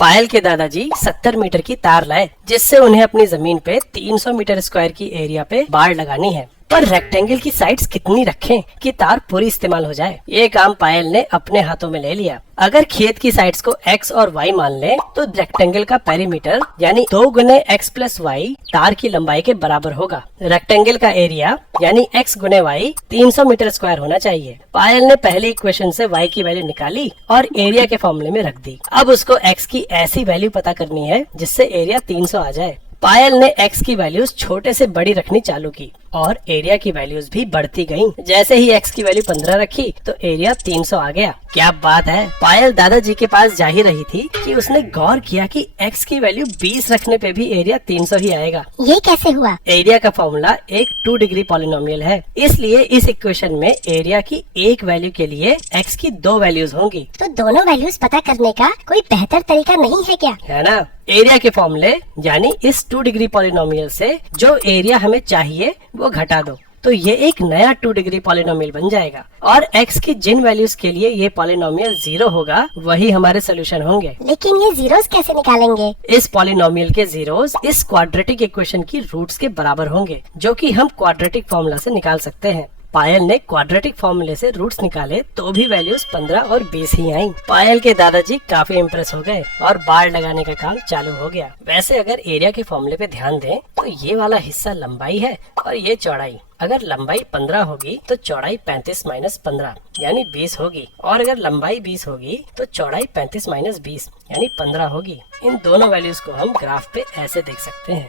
पायल के दादाजी 70 मीटर की तार लाए, जिससे उन्हें अपनी जमीन पे 300 मीटर स्क्वायर की एरिया पे बाड़ लगानी है। पर रेक्टेंगल की साइड्स कितनी रखें कि तार पूरी इस्तेमाल हो जाए? ये काम पायल ने अपने हाथों में ले लिया। अगर खेत की साइड्स को x और y मान लें, तो रेक्टेंगल का पेरीमीटर यानी 2 गुने x प्लस वाई तार की लंबाई के बराबर होगा। रेक्टेंगल का एरिया यानी x गुने y 300 मीटर स्क्वायर होना चाहिए। पायल ने पहली इक्वेशन से y की वैल्यू निकाली और एरिया के फॉर्मूले में रख दी। अब उसको x की ऐसी वैल्यू पता करनी है जिससे एरिया 300 आ जाए। पायल ने x की वैल्यूज छोटे से बड़ी रखनी चालू की और एरिया की वैल्यूज भी बढ़ती गईं। जैसे ही x की वैल्यू 15 रखी तो एरिया 300 आ गया। क्या बात है। पायल दादाजी के पास जा ही रही थी कि उसने गौर किया कि x की वैल्यू 20 रखने पे भी एरिया 300 ही आएगा। ये कैसे हुआ? एरिया का फॉर्मूला एक 2 डिग्री पॉलिनोमियल है, इसलिए इस इक्वेशन में एरिया की एक वैल्यू के लिए x की 2 वैल्यूज होंगी। तो दोनों वैल्यूज पता करने का कोई बेहतर तरीका नहीं है क्या? है ना। एरिया के फॉर्मूले यानी इस 2 डिग्री पॉलिनोमियल से जो एरिया हमें चाहिए वो घटा दो, तो ये एक नया 2 डिग्री पॉलिनोमियल बन जाएगा और x की जिन वैल्यूज के लिए ये पॉलिनोमियल 0 होगा वही हमारे सोल्यूशन होंगे। लेकिन ये जीरोस कैसे निकालेंगे? इस पॉलिनोमियल के जीरोस इस क्वाड्रेटिक इक्वेशन की रूट्स के बराबर होंगे, जो कि हम क्वाड्रेटिक फॉर्मूला से निकाल सकते हैं। पायल ने क्वाड्रेटिक फॉर्मूले से रूट्स निकाले तो भी वैल्यूज 15 और 20 ही आई। पायल के दादाजी काफी इम्प्रेस हो गए और बाड़ लगाने का काम चालू हो गया। वैसे अगर एरिया के फॉर्मूले पे ध्यान दें तो ये वाला हिस्सा लंबाई है और ये चौड़ाई। अगर लंबाई 15 होगी तो चौड़ाई 35 माइनस 15 यानी 20 होगी, और अगर लंबाई 20 होगी तो चौड़ाई 35 माइनस 20 यानी 15 होगी। इन दोनों वैल्यूज को हम ग्राफ पे ऐसे देख सकते हैं।